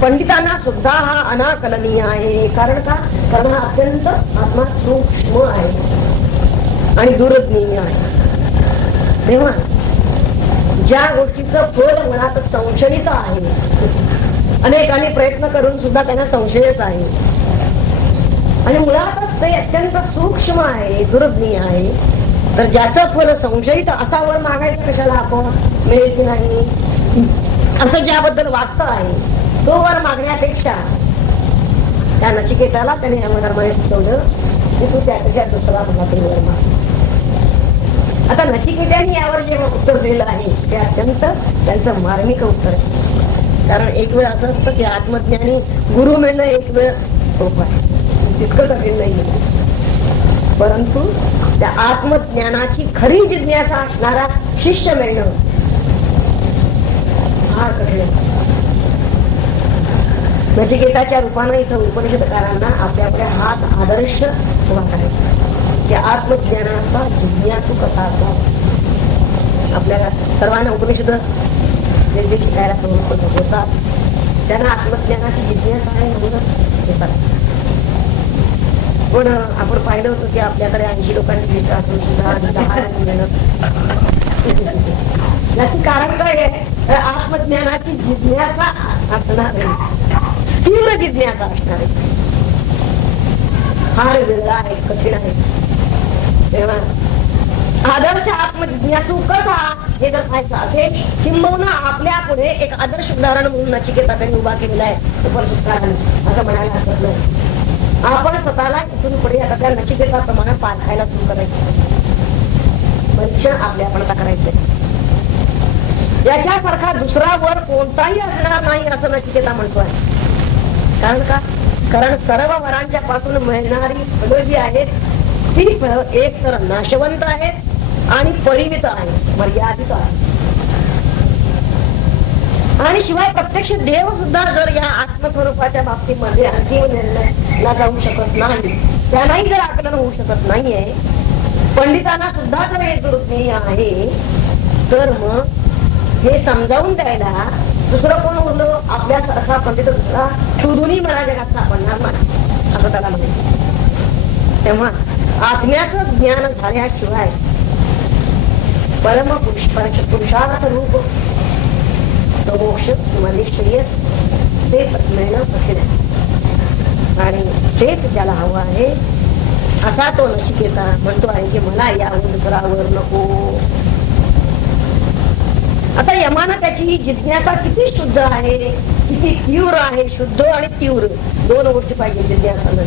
पंडितांना सुद्धा हा अनाकलनीय आहे. कारण का, कारण हा अत्यंत आत्मा सूक्ष्म आहे आणि दूरज्ञेय आहे. तेव्हा ज्या गोष्टीचं फळ मुळात संशयित आहे, अनेकांनी प्रयत्न करून सुद्धा त्यांना संशयच आहे, आणि मुळातच ते अत्यंत सूक्ष्म आहे, दुर्ज्ञेय आहे, तर ज्याचं फळ संशयित असा वर मागायचं कशाला, आपण मिळेल की नाही असं ज्याबद्दल वाटतं आहे, तो वर मागण्यापेक्षा त्या नचिकेताला त्याने यमधर्माने सुचवलं की तू त्यापेक्षा दुसरा तरी वर माग. आता नचिकेताने यावर जे उत्तर दिलेलं आहे ते अत्यंत त्यांचं मार्मिक उत्तर आहे. कारण एक वेळ असं असतं की आत्मज्ञानी गुरु मिळणं एक वेळ सोपं आहे, तितकं कठीण नाही, परंतु त्या आत्मज्ञानाची खरी जिज्ञासा असणारा शिष्य मिळणं फार कठीण आहे. नचिकेताच्या रूपानं इथं उपनिषदकारांना आपल्या हात आदर्श उभा करायचा की आत्मज्ञानाचा जिज्ञासू कसा असावा. आपल्याला सर्वांना उपनिषद जे शिकायला होतात त्यांना आत्मज्ञानाची जिज्ञासा आहे म्हणूनच येतात. पण आपण पाहिलं होतं की आपल्याकडे 80 लोकांची भेट असून सुद्धा 10 याचे कारण काय आहे, आत्मज्ञानाची जिज्ञासा असणार आहे, तीव्र जिज्ञासा असणार आहे, फार वेगळा आहे, कठीण आहे. तेव्हा आदर्श आत्मजिज्ञासू कसा हे जर पाहायचं असेल, किंबहुना आपल्या पुढे एक आदर्श उदाहरण म्हणून नचिकेता त्यांनी उभा केलेला आहे उपनिषदकारांनी, असं म्हणायला हरकत नाही. आपण स्वतःला इथून पुढे आता त्या नचिकेताप्रमाणे पाठायला सुरू करायचं, परीक्षण आपल्या आपण करायचंय. याच्यासारखा दुसरा वर कोणताही असणार नाही असं नचिकेता म्हणतोय. कारण का, कारण सर्व वरांच्या पासून मिळणारी फळं जी आहेत ती फळं एक तर नाशवंत आहेत आणि परिमित आहे, मर्यादित आहे. आणि शिवाय प्रत्यक्ष देव सुद्धा जर या आत्मस्वरूपाच्या बाबतीमध्ये अंतिम निर्णयाला जाऊ शकत नाही, त्यांनाही जर आकलन होऊ शकत नाहीये, पंडितांना सुद्धा जर हे दुर्ज्ञेय आहे, तर मग हे समजावून द्यायला दुसरं कोण उरलं, आपल्यासारखा पंडित दुसरा शोधूनही मला जगात सापडणार नाही असं त्याला म्हणायचं. तेव्हा आत्म्याचं ज्ञान झाल्याशिवाय परम पुरुषार्थ रूप मोक्ष श्रेयस ते मिळणं कठीण आहे, आणि तेच ज्याला हवं आहे असा तो नचिकेता म्हणतो आहे की मला याहून दुसरा वर नको. आता यमानं त्याची ही जिज्ञासा किती शुद्ध आहे, किती तीव्र आहे. शुद्ध आणि तीव्र दोन गोष्टी पाहिजे जिज्ञासामध्ये.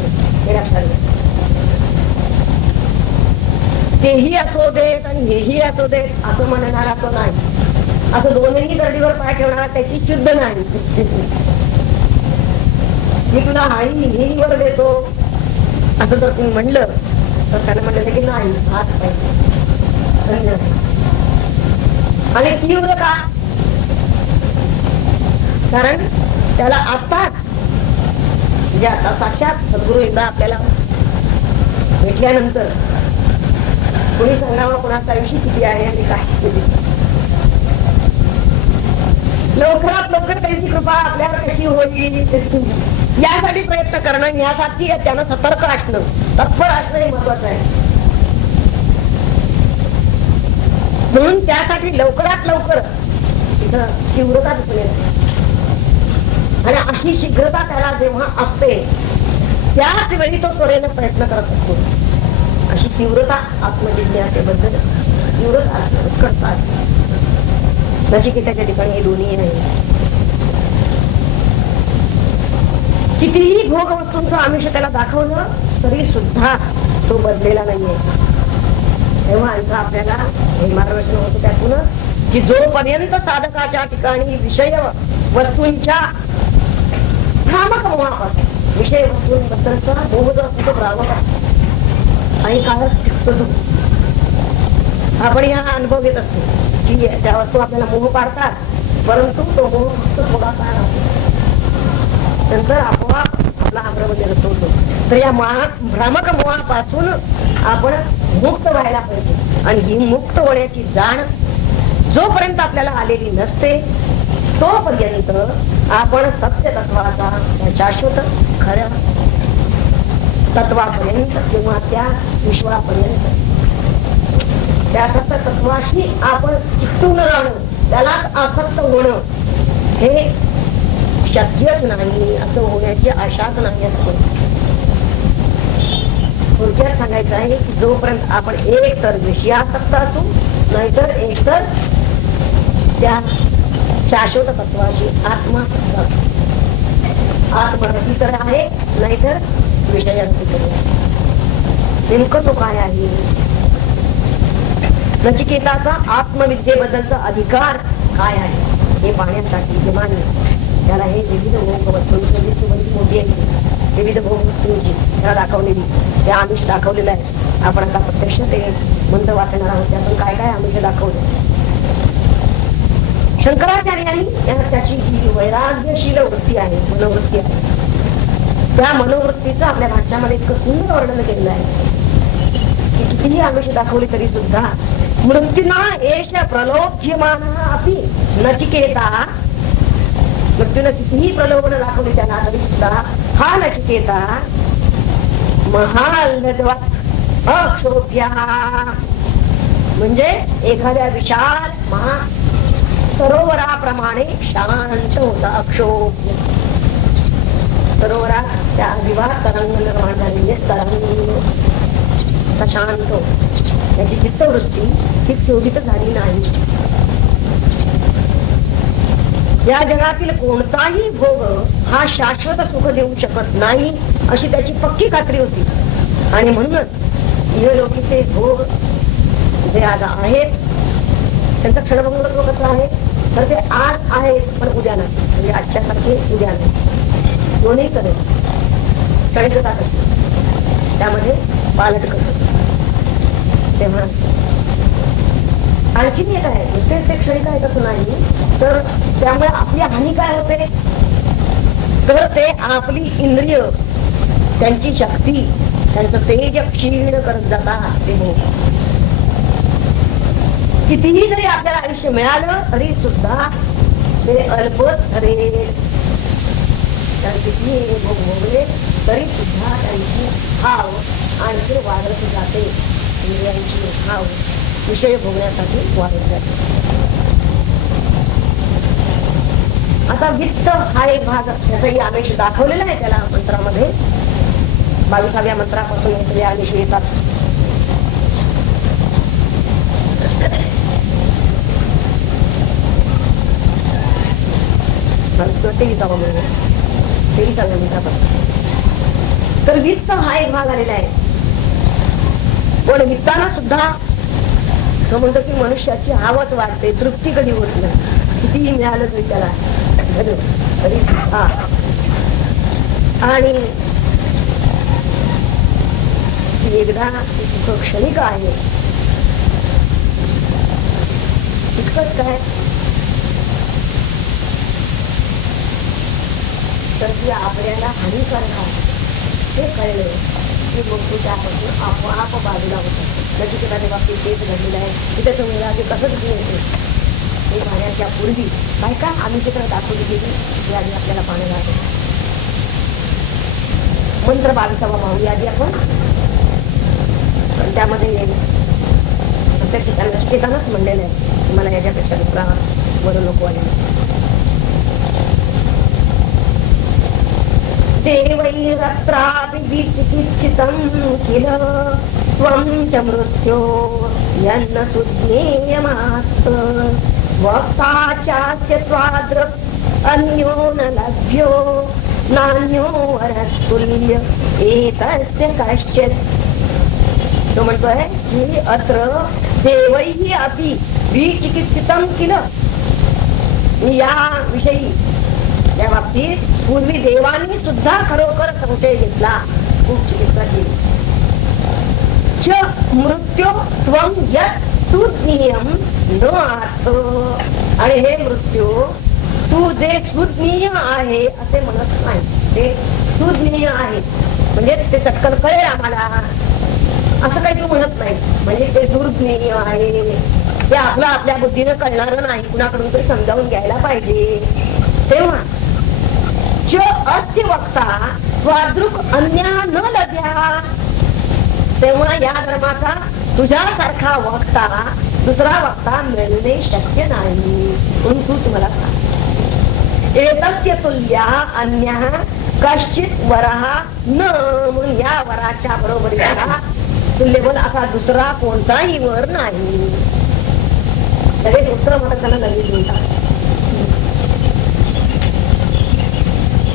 तेही असो देत आणि हेही असो देत असं म्हणणारा तो नाही. असं दोन्ही दर्डीवर पाय ठेवणारा त्याची शुद्ध नाही. मी तुला हाळी ही वर देतो असं जर तुम्ही म्हणलं तर त्याला म्हणलं की नाही हात पाहिजे. आणि तीव्र का? कारण त्याला आत्ताच म्हणजे आता साक्षात सद्गुरू एकदा आपल्याला भेटल्यानंतर कोणी सांगावं कोणाचा आयुष्य किती आहे आणि काय, लवकरात लवकर त्यांची कृपा आपल्यावर कशी होईल यासाठी प्रयत्न करणं, यासाठी त्यानं सतर्क असणं, तत्पर असणं हे महत्वाचं आहे. म्हणून त्यासाठी लवकरात लवकर तिथं तीव्रता दिसून येते. आणि अशी शीघ्रता त्याला जेव्हा असते त्याच वेळी तो त्वरेनं प्रयत्न करत असतो. अशी तीव्रता आत्मजिज्ञासेबद्दल तीव्रता उत्कटतात. नचिकेताच्या ठिकाणी हे दोन्ही नाही. कितीही भोग वस्तूंचं आमिष त्याला दाखवलं तरी सुद्धा तो बदलेला नाहीये. तेव्हा आणखा आपल्याला हे मार्गदर्शन होतं त्यातूनच की जोपर्यंत साधकाच्या ठिकाणी विषय वस्तूंच्या भ्रामक मोहापासून, विषय वस्तूंबद्दलचा मोह जो असतो तो भ्रामक आणि काळच टिकतो. आपण हा अनुभव घेत असतो की त्या वस्तू आपल्याला मोह पाडतात, परंतु तो मोह फक्त थोडा काळ असतो, नंतर आपोआप आपला आग्रह होतो. तर या भ्रामक मोहापासून आपण मुक्त व्हायला पाहिजे. आणि ही मुक्त होण्याची जाण जोपर्यंत आपल्याला आलेली नसते तोपर्यंत आपण सत्य तत्वाचा, शाश्वत खऱ्या तत्वापर्यंत किंवा त्या विश्वापर्यंत त्या सत्य तत्वाशी आपण चिकटून राहणं, त्यालाच आसक्त होणं हे शक्यच नाही. असं होण्याची आशाच नाही असतो. थोडक्यात सांगायचं आहे की जोपर्यंत आपण एक तर विषयासक्त असू, नाहीतर एक तर त्या शाश्वत तत्वाशी आत्मासक्त असू. आत्मरती तर आहे, नाहीतर विषयांती तर नेमकं तो काय आहे. नचिकेताचा आत्मविद्येबद्दलचा अधिकार काय आहे हे पाहण्यासाठी जिमाने त्याला हे विविध भोग वस्तूंची मोठी आहे, विविध भोग वस्तूंची त्याला दाखवलेली, त्या आमिष दाखवलेलं आहे. आपण आता प्रत्यक्ष ते मंत्र वाचणार आहोत. त्यातून काय काय आमिष दाखवलं. शंकराचार्यांनी त्याची जी वैराग्यशील वृत्ती आहे, मनोवृत्ती आहे, त्या मनोवृत्तीचं आपल्या भाषणामध्ये इतकं सुंदर वर्णन केलेलं आहे की कितीही आमिष दाखवली तरी सुद्धा मृत्यूना एष प्रलोभ्यमान अपि नचिकेता, मृत्यूनं कितीही प्रलोभन दाखवली त्यांना तरी सुद्धा हा नचिकेता महालद्वत् अक्षोभ्य, म्हणजे एखाद्या विशाल महा सरोवराप्रमाणे शांत होता. अक्षोभ्य सरोवरात त्या अजिबात तरंग निर्माण झालेली, तरंग शांत, त्याची चित्तवृत्ती ही क्षोभित झाली नाही. या जगातील कोणताही भोग हा शाश्वत सुख देऊ शकत नाही अशी त्याची पक्की खात्री होती. आणि म्हणूनच इहलोकीचे भोग जे आज आहेत त्यांचं क्षणभंगत्व कसं आहे तर ते आज आहेत पण उद्या नाही, म्हणजे आजच्या सारखे उद्या नाही. दोन्ही करेल क्षणिकता कसं, त्यामध्ये पालट कसं. तेव्हा आणखीन एक आहे, नुसतेच ते क्षणिक आहे तसं नाही, तर त्यामुळे आपली हानी काय होते तर ते आपली इंद्रिय, त्यांची शक्ती, त्यांचं तेज क्षीण करत जातात. ते कितीही जरी आपल्याला आयुष्य मिळालं तरी सुद्धा ते अल्पच ठरेल. कितीही भोग भोगले तरी सुद्धा त्यांची हाव आणखी वाढत जाते. इंद्रियांची हाव विषय भोगण्यासाठी वाढत जाते. आता वित्त हा एक भाग, त्याचाही आमिष दाखवलेला आहे त्याला मंत्रामध्ये. 22व्या मंत्रापासून हे सगळे आमिष येतात. 23वा महिना 23व्या मिनिटापासून. तर वित्त हा एक भाग आलेला आहे. पण वित्ताना सुद्धा जो म्हणतो की मनुष्याची हावच वाटते, तृप्ती कधी होत नाही, कितीही मिळालं तरी त्याला तरी. आणि एकदा सुख क्षणिक आहे. इतकंच काय तर ती आपल्याला हानिकारक आहे हे कळलं की मग तो त्यापासून आपोआप बाजूला होतो. नचिकेताच्या बाबतीत तेच घडलेलं आहे की त्याचं मुलाचे कसंच येते हे पाहण्याच्या पूर्वी काय का आम्ही तिकडे दाखवली गेली ही आधी आपल्याला पाहणं लागेल. मंत्र 22वा पाहूया आधी आपण. त्यामध्ये प्रत्येक ठिकाणी नचिकेतानंच म्हणलेलं आहे की मला याच्यापेक्षा दुसरा वर नको आले. देवैरत्रापि विचिकित्सितं किल त्वं च मृत्यो यन्न सुज्ञेयमास्त वक्ता चास्य त्वादृक् अन्यो न लभ्यो नान्यो वरतुल्य एतस्य कश्चित्. तो म्हणतोय की अत्र देवैः अपि विचिकित्सितं किल. या विषयी त्या बाबतीत पूर्वी देवांनी सुद्धा खरोखर संशय घेतला, खूप चिकित्सा केली. च मृत्यो त्वं यत् सुज्ञेयं न आर्थ. आणि हे मृत्यू तू जे सुज्ञेय आहे असे म्हणत नाही, ते सुज्ञेय आहे म्हणजे ते चटकन कळेल आम्हाला असं काही तू म्हणत नाही. म्हणजे ते दुर्ज्ञेय आहे, ते आपलं आपल्या बुद्धीनं कळणारं नाही, कुणाकडून तरी समजावून घ्यायला पाहिजे. तेव्हा अस्य वक्ता स्वादृक अन्या न लभ्या. तेव्हा या धर्माचा तुझ्यासारखा वक्ता दुसरा वक्ता मिळणे शक्य नाही म्हणून तूच मला सांग. एतस्य तुल्या अन्य कश्चित वरः न. म्हणून या वराच्या बरोबरीचा तुल्यबल असा दुसरा कोणताही वर नाही. लगेच उत्तर मला त्याला लगेच मिळतात.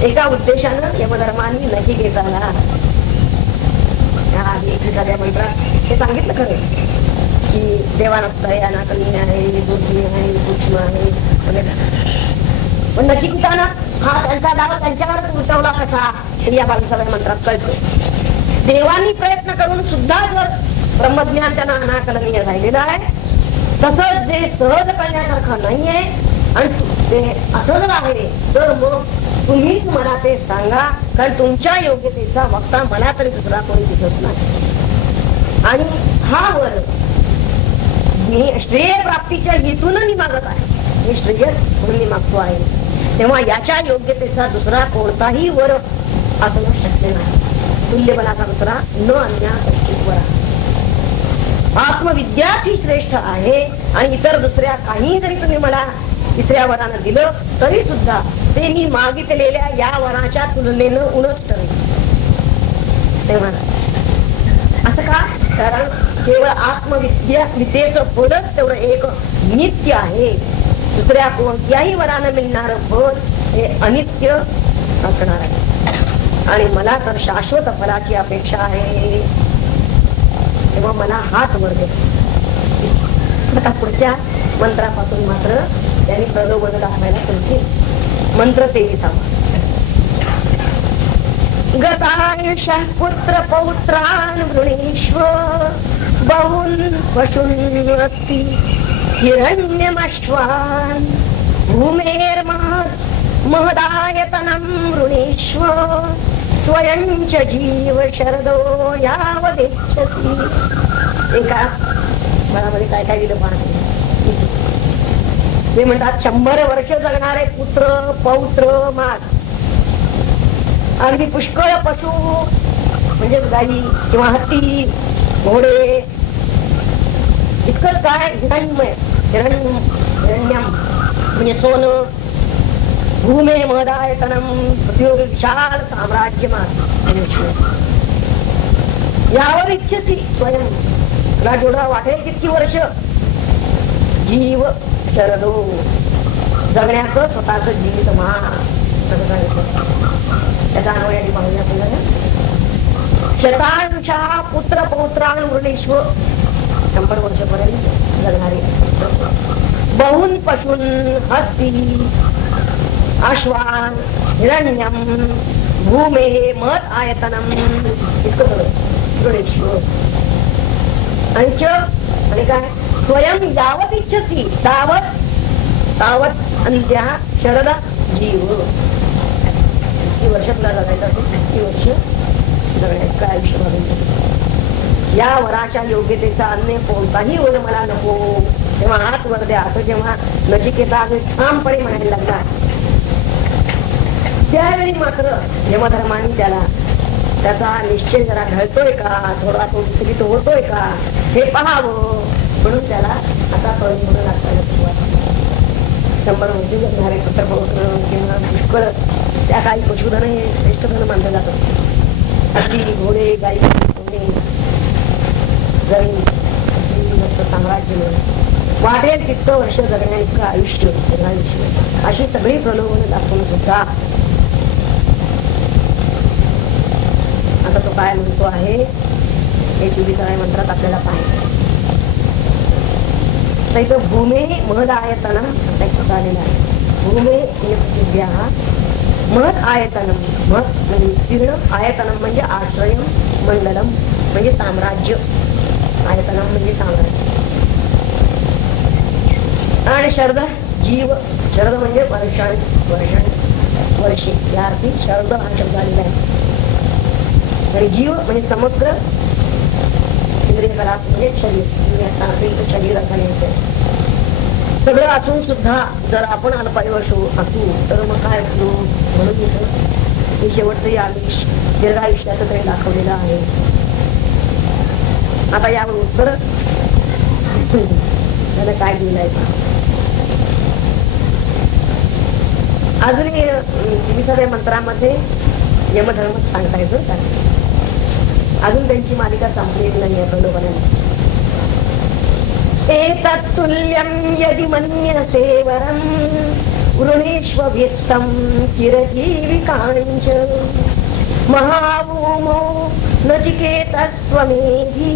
एका उद्देशानं यमधर्माने नचिकेताला एखाद्या मंत्रात हे सांगितलं खरं की देवा नसताय, अनाकलनीय आहे, दुर्ज्ञेय आहे, सूक्ष्म आहे वगैरे. पण नचिकेतानं हा त्यांचा दावा त्यांच्यावरच उलटवला कसा हे या 22व्या मंत्रात कळतो. देवांनी प्रयत्न करून सुद्धा जर ब्रह्मज्ञान त्यांना अनाकलनीय राहिलेलं आहे, तसंच जे सहज कळण्यासारखं नाहीये आणि ते असं जर आहे तर मग तुम्हीच मला ते सांगा, कारण तुमच्या योग्यतेचा वक्ता मला तरी दुसरा कोणी दिसत नाही. आणि हा वर मी श्रेय प्राप्तीच्या हेतून मी मागत आहे, मी श्रेय म्हणून मी मागतो आहे. तेव्हा याच्या योग्यतेचा दुसरा कोणताही वर असणं शक्य नाही. तुल्यबलाचा दुसरा न अन्य कश्चित वर. आत्मविद्याच ही श्रेष्ठ आहे आणि इतर दुसऱ्या काही जरी तुम्ही मला तिसऱ्या वरानं दिलं तरी सुद्धा ते मी मागितलेल्या या वराच्या तुलनेनं उणच ठरेल. तेव्हा असं का? कारण केवळ आत्मविद्येचं फलच तेवढं एक नित्य आहे. दुसऱ्या कोणत्याही वरानं मिळणारं फल हे अनित्य असणार आहे आणि मला तर शाश्वत फलाची अपेक्षा आहे. तेव्हा मला हाच वर दे. आता पुढच्या मंत्रापासून मात्र त्यांनी प्रलोभन दाखवायला सुरू. मंत्र 23वा. गतायुषः पुत्र पौत्रान् वृणीष्व बहुन् पशून् अस्ति हिरण्यमश्वान् भूमेर्महदायतनं वृणीष्व स्वयं च जीव शरदो यावदिच्छति. एका मनामध्ये काय काय दिलं पाहते. ते म्हणतात 100 वर्ष जगणारे पुत्र पौत्र माग, अगदी पुष्कळ पशु म्हणजे गाई किंवा हत्ती घोडे, इतकंच काय हिरण्यम म्हणजे सोनं, भूमे मदायतनम पृथ्वीवर विशाल साम्राज्य माग. यावर इच्छसी स्वयं तुला जेवढा वाटेल किती वर्ष जीव शरदो जगण्याचं स्वतःच जीवित मान कसं सांगितलं त्याचा अन्वय आणि पाहूया पुन्हा. शतांशा पुत्र पौत्रान वृणेश्व 100 वर्षापर्यंत जगणारे बहुन पशून हस्ती अश्वान हिरण्यम भूमे मत आयतनम इतकं सगळं वृणेश्व. आणि काय स्वयं यावत इच्छसी तावत तावत अंत्या शरद जीव. ती वर्ष तुला जगायचं असेल ती वर्ष जगण्यात काय आयुष्य भागून या वराच्या योग्यतेचा अन्य कोणताही वर मला नको. तेव्हा हात वर द्या असं जेव्हा नचिकेता अगदी ठामपणे म्हणायला लागला त्यावेळी मात्र यमधर्माने त्याचा निश्चय जरा ढळतोय का थोडा तो विचलित होतोय का हे पाहावं म्हणून त्याला आता कळून म्हणून लागताना सुरुवात. 100 वर्षी जगणारे पुत्र पौत्र किंवा पुष्कळ त्या काही पशुधन हे श्रेष्ठ धन मानलं जातं. अगदी घोडे गाई कोणी जमीन साम्राज्य वाढेल तितकं वर्ष जगण्या इतकं आयुष्य अशी सगळी प्रलोभन दाखवून सुद्धा आता तो काय म्हणतो आहे हे 24व्या मंत्रात आपल्याला पाहिजे. इथं भूमे महद आयतनम त्याच्या आलेला आहे. भूमे विद्या महद आयतनम महद म्हणजे विस्तीर्ण आयतनम म्हणजे आश्रय मंडलम म्हणजे साम्राज्य आयतनम म्हणजे साम्राज्य. आणि शरद जीव शरद म्हणजे वर्षे या अर्थी शरद हा शब्द आलेला आहे. आणि जीव म्हणजे समग्र इंद्रिय कला म्हणजे शरीर शरीर सगळं असून सुद्धा जर आपण अल्पायुष असू तर मग काय असू म्हणून हे शेवटचं आयुष दीर्घायुष्याचं काही दाखवलेलं आहे. आता यावर उत्तर त्याला काय दिलंय अजून 24व्या मंत्रामध्ये यमधर्म सांगता येतो का अजून त्यांची मालिका संपलेली नाही आहे प्रलोभनाने. एतत्तुल्यं यदि मन्यसे वरं वृणेष्वभीष्टं चिरजीविकाञ्च महाभूमो नचिकेतस्त्वमेधि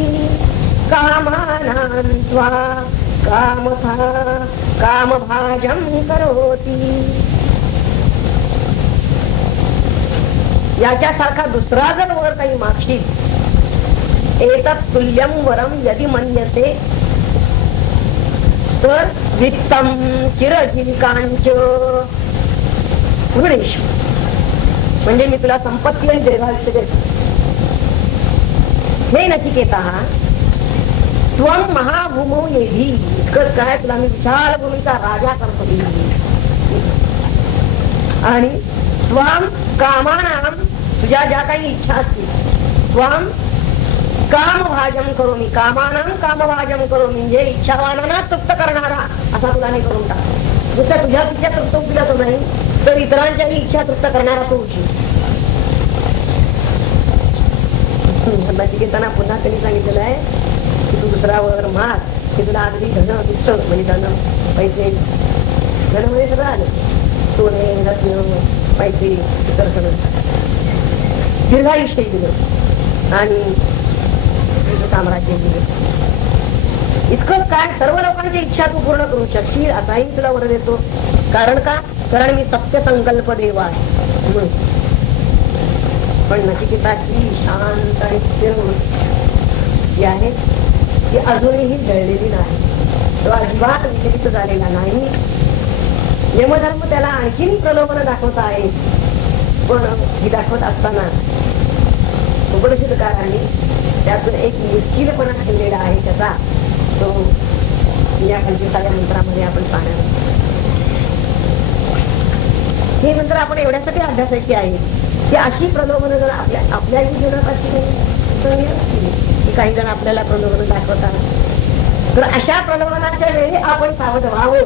कामानां त्वा कामभाजं करोति. याच्यासारखा दुसरा जर वर काही मागशील एतत् तुल्यम वरम यदि मन्यसे तर वित्तम चिरजीविकांच वृणेश म्हणजे मी तुला संपत्ती आणि दीर्घायुष्य देतो. हे नचिकेता त्वं महाभूमो येधी इतकंच काय तुला मी विशाल भूमीचा राजा करतो आणि त्वं कामानां तुझ्या ज्या काही इच्छा असतील त्वं कामभाजम करोमी कामानां कामभाजम करोमी म्हणजे इच्छावानांना तृप्त करणारा असा तुला नाही करून टाक. नुसतं तुझ्या इच्छा तृप्त तुला तो नाही तर इतरांच्याही इच्छा तृप्त करणारा तो होशील. नचिकेतांना पुन्हा त्यांनी सांगितलेलं आहे की तू दुसरा वर माग की तुला अगदी धन विष्ट म्हणजे धन पैसे धन म्हणजे सगळं आलं सोने रत्न पैसे इतर सगळं दीर्घायुष्य दिलं आणि साम्राज्य दिलं. इतकंच काय सर्व लोकांची इच्छा तू पूर्ण करू शकशील असाही तुला वर देतो. कारण का कारण मी सत्य संकल्प देव आहे. पण नचिकेताची शांत आणि स्थिर जी आहे ती अजूनही जळलेली नाही. तो अजिबात विचलित झालेला नाही. यमधर्म त्याला आणखीन प्रलोभन दाखवत आहे. पण ही दाखवत असताना उपनिषदकारांनी त्यातून एक निश्चितपणा ठेवलेला आहे त्याचा तो या 25व्या मंत्रामध्ये आपण पाहणार. हे मंत्र आपण एवढ्यासाठी अभ्यासाची आहे की अशी प्रलोभन जर आपल्याही जीवनात अशी काही जण आपल्याला प्रलोभन दाखवतात तर अशा प्रलोभनाच्या वेळी आपण सावध व्हावं.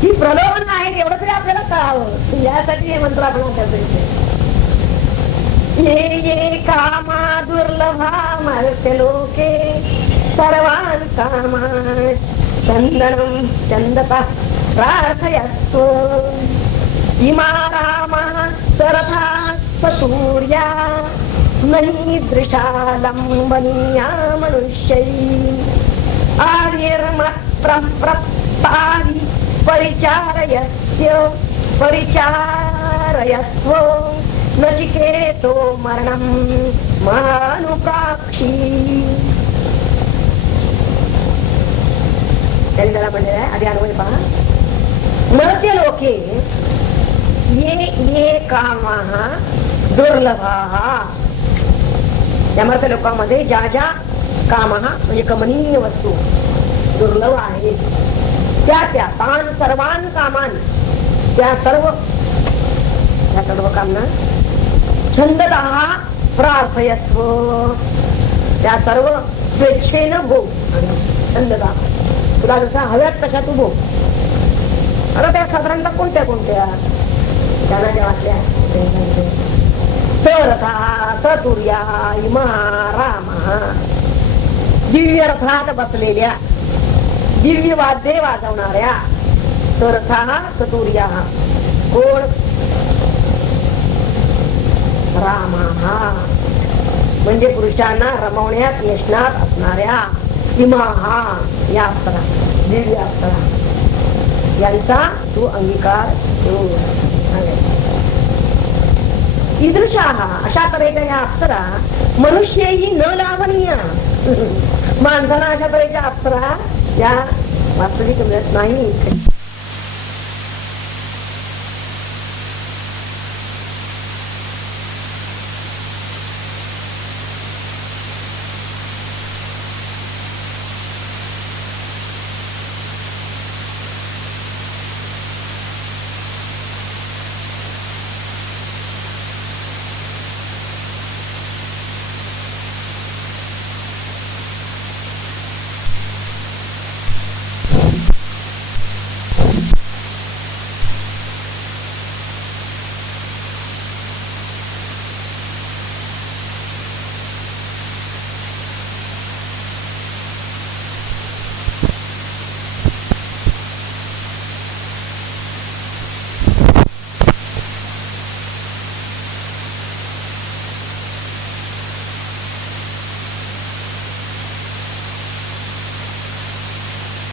ही प्रलोभन आहेत एवढं तरी आपल्याला कळावं. यासाठी हे मंत्र आपण अभ्यासायचे. ये कामा दुर्लभा मर्त्य लोके सर्वान् कामान् चंदनं चंदता प्रार्थयस्व. इमा रामा सरथा सूर्या नहीं दृशालंबनीया मनुष्यै आर्यर्मप्रप्तारि परिचारयस्व नचिकेतो मरणं महानुप्राक्षी. त्यांनी त्याला म्हणलेलं आहे, आधी अन्वय पहा. मर्त्य लोके ये कामाः दुर्लभाः. या मर्त्य लोकांमध्ये ज्या ज्या कामाः म्हणजे कमनीय वस्तू दुर्लभ आहेत त्या तान सर्वान कामान त्या सर्व कामना छंदतः प्रार्थयस्व त्या सर्व स्वेच्छेनं भोग. छंदतः तुला जसा हव्यात तशा तू भोग. आता त्या साधारणतः कोणत्या कोणत्या त्यांना ज्या वाटल्या सरथा चतुर्या इमा रामा दिव्य रथात बसलेल्या दिव्य वाद्ये वाजवणाऱ्या सरथा चतुर्या कोण रामा म्हणजे पुरुषांना रमवण्यात यशनात असणाऱ्या इमाहा या अप्सरा दिव्य अप्सरा यांचा तू अंगीकार करू. ईदृशाः अशा तऱ्हेच्या या अप्सरा मनुष्यही न लावणीय. माणसांना अशा तऱ्हेच्या अप्सरा या वास्तविक मिळत नाही.